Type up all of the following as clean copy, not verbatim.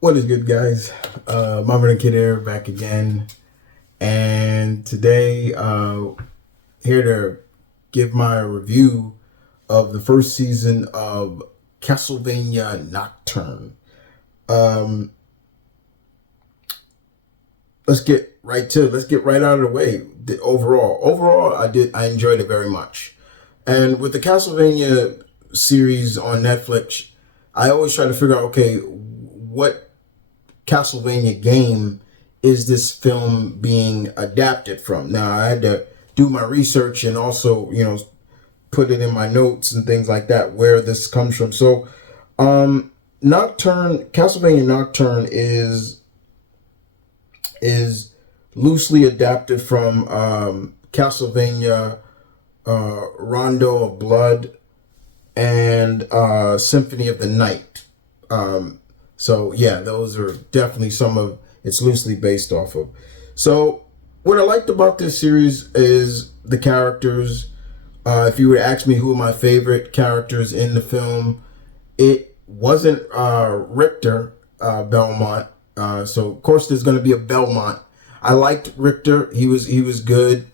What is good, guys? M.V.K here, back again, and today here to give my review of the first season of Castlevania Nocturne. Um, let's get right to it. Let's get right out of the way. Overall, I enjoyed it very much, and with the Castlevania series on Netflix, I always try to figure out, okay, what Castlevania game is this film being adapted from? Now, I had to do my research and also, put it in my notes and things like that where this comes from. So, Castlevania Nocturne is loosely adapted from Castlevania Rondo of Blood and Symphony of the Night. So yeah, those are definitely some of it's loosely based off of. So what I liked about this series is the characters. If you were to ask me who are my favorite characters in the film, it wasn't Richter Belmont. So of course there's going to be a Belmont. I liked Richter. He was good.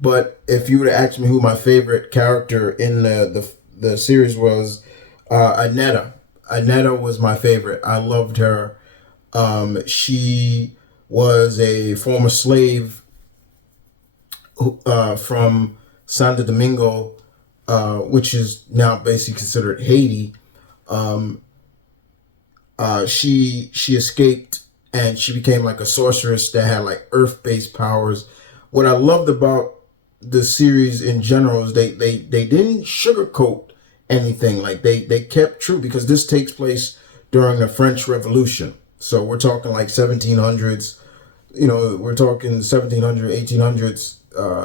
But if you were to ask me who my favorite character in the series was, Aneta. Aneta was my favorite. I loved her. She was a former slave from Santo Domingo, which is now basically considered Haiti. Um, she escaped and she became like a sorceress that had like earth-based powers. What I loved about the series in general is they didn't sugarcoat anything. Like they kept true, because this takes place during the French Revolution. So we're talking like 1700s, we're talking 1700, 1800s,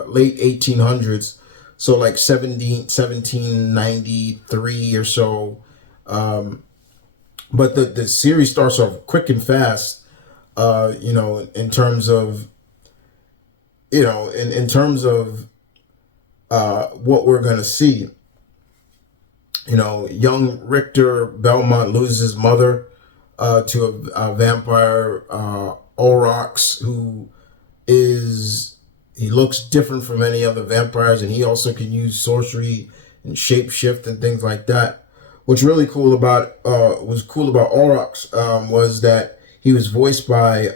late 1800s. So like 1793 or so. But the series starts off quick and fast, in terms of, in terms of what we're going to see. Young Richter Belmont loses his mother to a vampire, Aurochs, who he looks different from any other vampires, and he also can use sorcery and shapeshift and things like that. What's really cool about Aurochs was that he was voiced by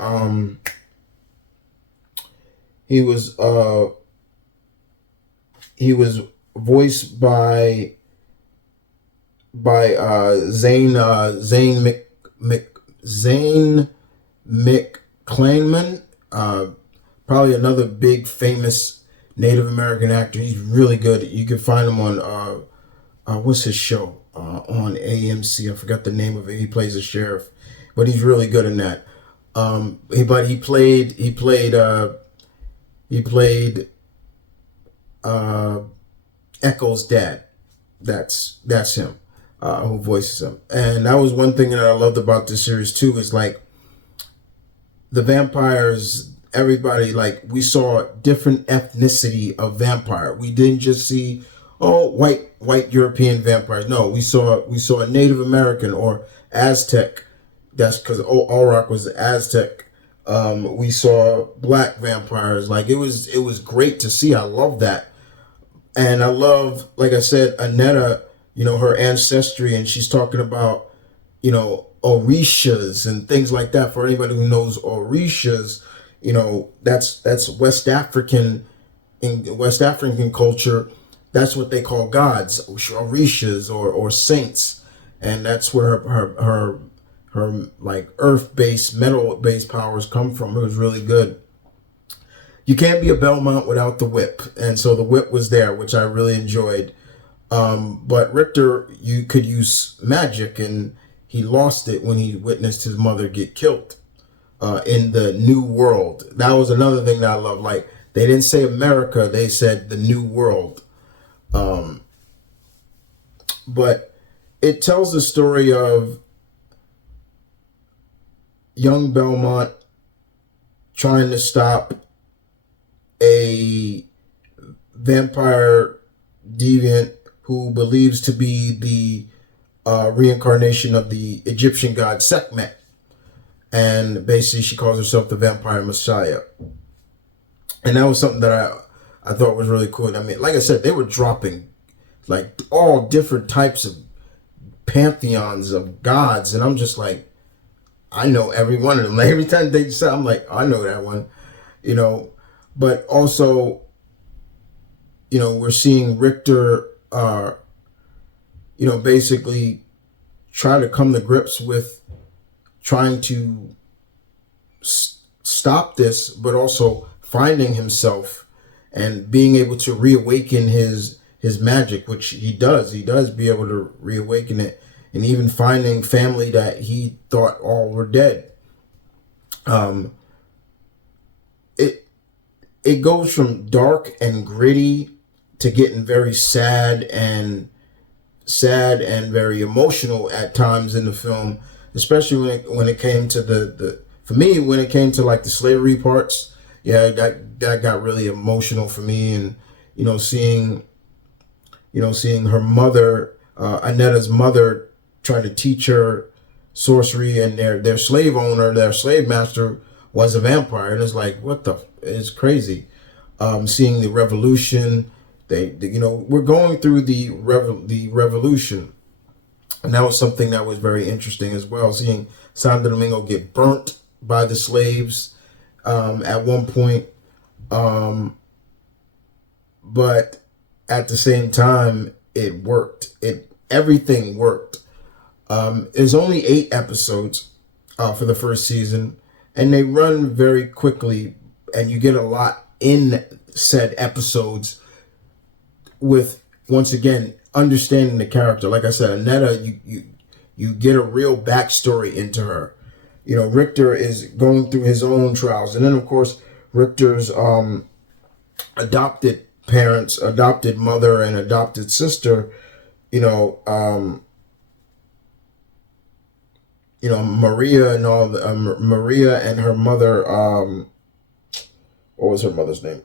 he was voiced by Zane McClainman, probably another big famous Native American actor. He's really good. You can find him on what's his show on AMC? I forgot the name of it. He plays a sheriff, but he's really good in that. He played Echo's dad. That's him, who voices him. And that was one thing that I loved about this series too, is like the vampires, everybody, like we saw different ethnicity of vampire. We didn't just see white European vampires. No, we saw a Native American or Aztec. That's because Auroch was Aztec. We saw black vampires. Like it was great to see. I love that. And I love, like I said, Aneta, her ancestry, and she's talking about, Orishas and things like that. For anybody who knows Orishas, that's West African. In West African culture, that's what they call gods, Orishas or saints. And that's where her like earth-based, metal-based powers come from. It was really good. You can't be a Belmont without the whip, and so the whip was there, which I really enjoyed. But Richter, you could use magic, and he lost it when he witnessed his mother get killed in the New World. That was another thing that I love. Like they didn't say America; they said the New World. But it tells the story of young Belmont trying to stop a vampire deviant who believes to be the reincarnation of the Egyptian god Sekhmet. and basically she calls herself the Vampire Messiah. And that was something that I thought was really cool. I mean, like I said, they were dropping like all different types of pantheons of gods, and I'm just like, I know every one of them. Like every time they say, I'm like, I know that one, you know. But also, you know, we're seeing Richter, basically try to come to grips with trying to stop this, but also finding himself and being able to reawaken his magic, which he does. He does be able to reawaken it, and even finding family that he thought all were dead. It goes from dark and gritty to getting very sad and very emotional at times in the film, especially when it came to the for me, when it came to like the slavery parts. Yeah, that got really emotional for me. And seeing her mother, Anetta's mother, try to teach her sorcery, and their slave owner, their slave master, was a vampire. And it's like, what the, it's crazy. Seeing the revolution, we're going through the revolution, and that was something that was very interesting as well. Seeing Santo Domingo get burnt by the slaves at one point, but at the same time, it worked. Everything worked. There's only 8 episodes for the first season, and they run very quickly, and you get a lot in said episodes with, once again, understanding the character. Like I said, Anetta, you get a real backstory into her. Richter is going through his own trials, and then of course Richter's adopted parents, adopted mother, and adopted sister. Maria and all the Maria and her mother. What was her mother's name?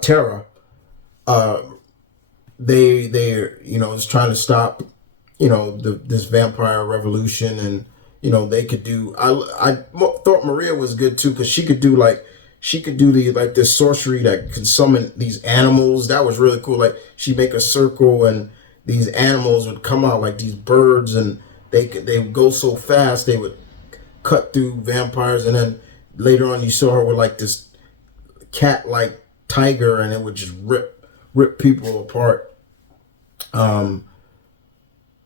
Tara. They is trying to stop this vampire revolution, and they could do. I thought Maria was good too, because she could do this sorcery that could summon these animals. That was really cool. Like, she'd make a circle, and these animals would come out, like these birds, and they would go so fast they would cut through vampires. And then later on, you saw her with like this cat-like tiger, and it would just rip people apart.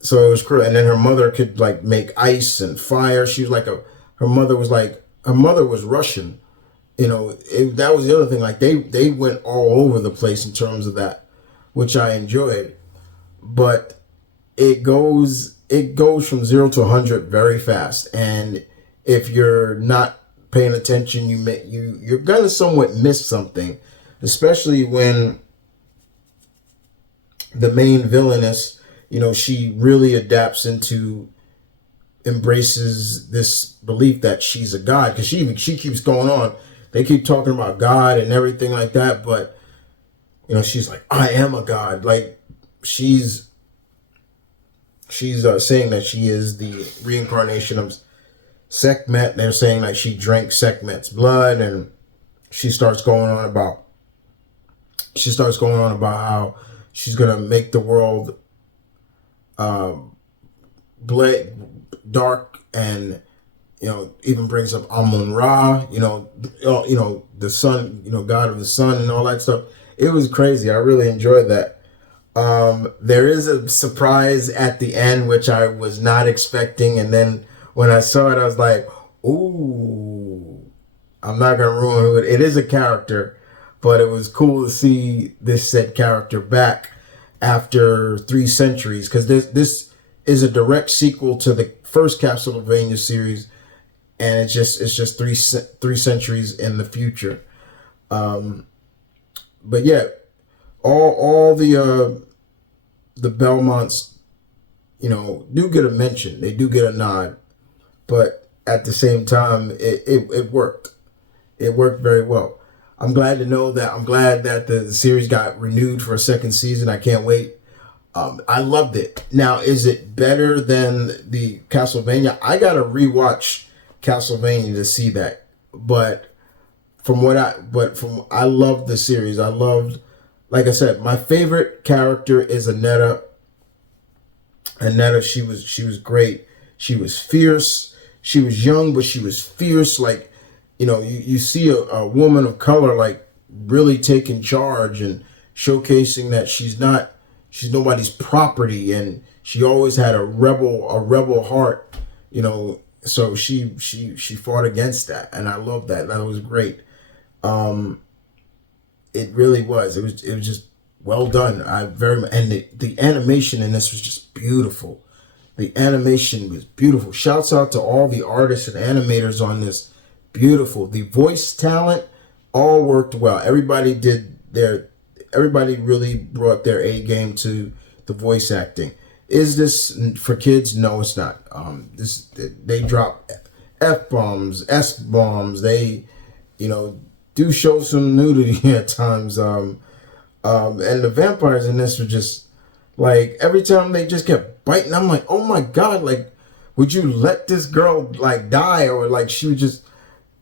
So it was cool. And then her mother could like make ice and fire. She was like her mother was Russian. That was the other thing. Like, they went all over the place in terms of that, which I enjoyed. But it goes from 0 to 100 very fast, and if you're not paying attention, you're gonna somewhat miss something, especially when the main villainess, she really adapts into, embraces this belief that she's a god, because she keeps going on. They keep talking about God and everything like that, but she's like, I am a god. Like, she's saying that she is the reincarnation of Sekhmet. They're saying that she drank Sekhmet's blood, and she starts going on about how she's gonna make the world dark, and even brings up Amun-Ra, the sun, god of the sun, and all that stuff. It was crazy. I really enjoyed that. There is a surprise at the end, which I was not expecting, and then when I saw it, I was like, ooh, I'm not gonna ruin it. It is a character, but it was cool to see this said character back after 3 centuries, because this is a direct sequel to the first Castlevania series, and it's just three centuries in the future. But yeah, all the Belmonts, do get a mention. They do get a nod, but at the same time, it worked. It worked very well. I'm glad that the series got renewed for a 2nd season. I can't wait. I loved it. Now, is it better than the Castlevania? I gotta rewatch Castlevania to see that. But I loved the series. I loved, like I said, my favorite character is Aneta. Aneta, she was great. She was fierce. She was young, but she was fierce. Like, you see a woman of color like really taking charge and showcasing that she's nobody's property, and she always had a rebel heart. So she fought against that, and I love that. That was great. Um, it really was. It was just well done. And the animation in this was just beautiful. The animation was beautiful. Shouts out to all the artists and animators on this. Beautiful. The voice talent all worked well. Everybody really brought their A game to the voice acting. Is this for kids? No, it's not. They drop F bombs, S bombs. They, do show some nudity at times. And the vampires in this were just like, every time they just kept biting, I'm like, oh my god, like, would you let this girl like die, or like she would just?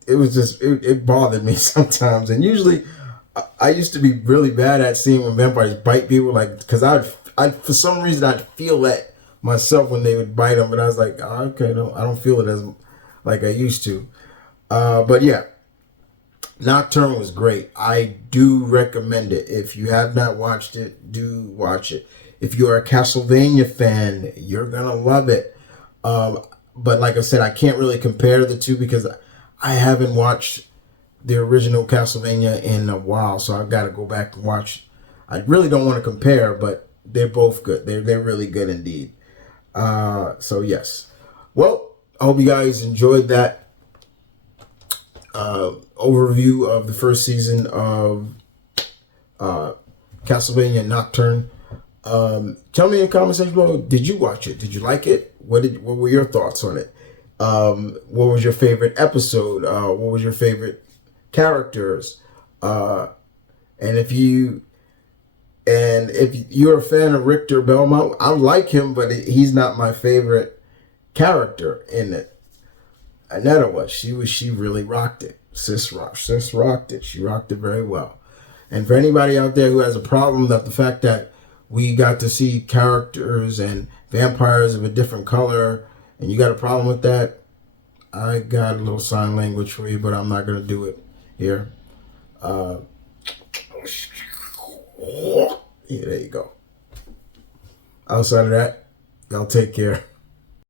It bothered me sometimes, and usually I used to be really bad at seeing when vampires bite people, like, because I for some reason I'd feel that myself when they would bite them, but I was like, oh, okay, no, I don't feel it as like I used to. But yeah, Nocturne was great. I do recommend it. If you have not watched it, do watch it. If you are a Castlevania fan, you're gonna love it. But like I said, I can't really compare the two because I haven't watched the original Castlevania in a while, so I've got to go back and watch. I really don't want to compare, but they're both good. They're really good indeed. So yes. Well, I hope you guys enjoyed that overview of the first season of Castlevania Nocturne. Tell me in the comment section below, did you watch it? Did you like it? What were your thoughts on it? What was your favorite episode? What was your favorite characters? And if you're a fan of Richter Belmont, I like him, but he's not my favorite character in it. Aneta was. She really rocked it. Sis rocked it. She rocked it very well. And for anybody out there who has a problem with the fact that we got to see characters and vampires of a different color, and you got a problem with that, I got a little sign language for you, but I'm not going to do it here. Yeah, there you go. Outside of that, y'all take care.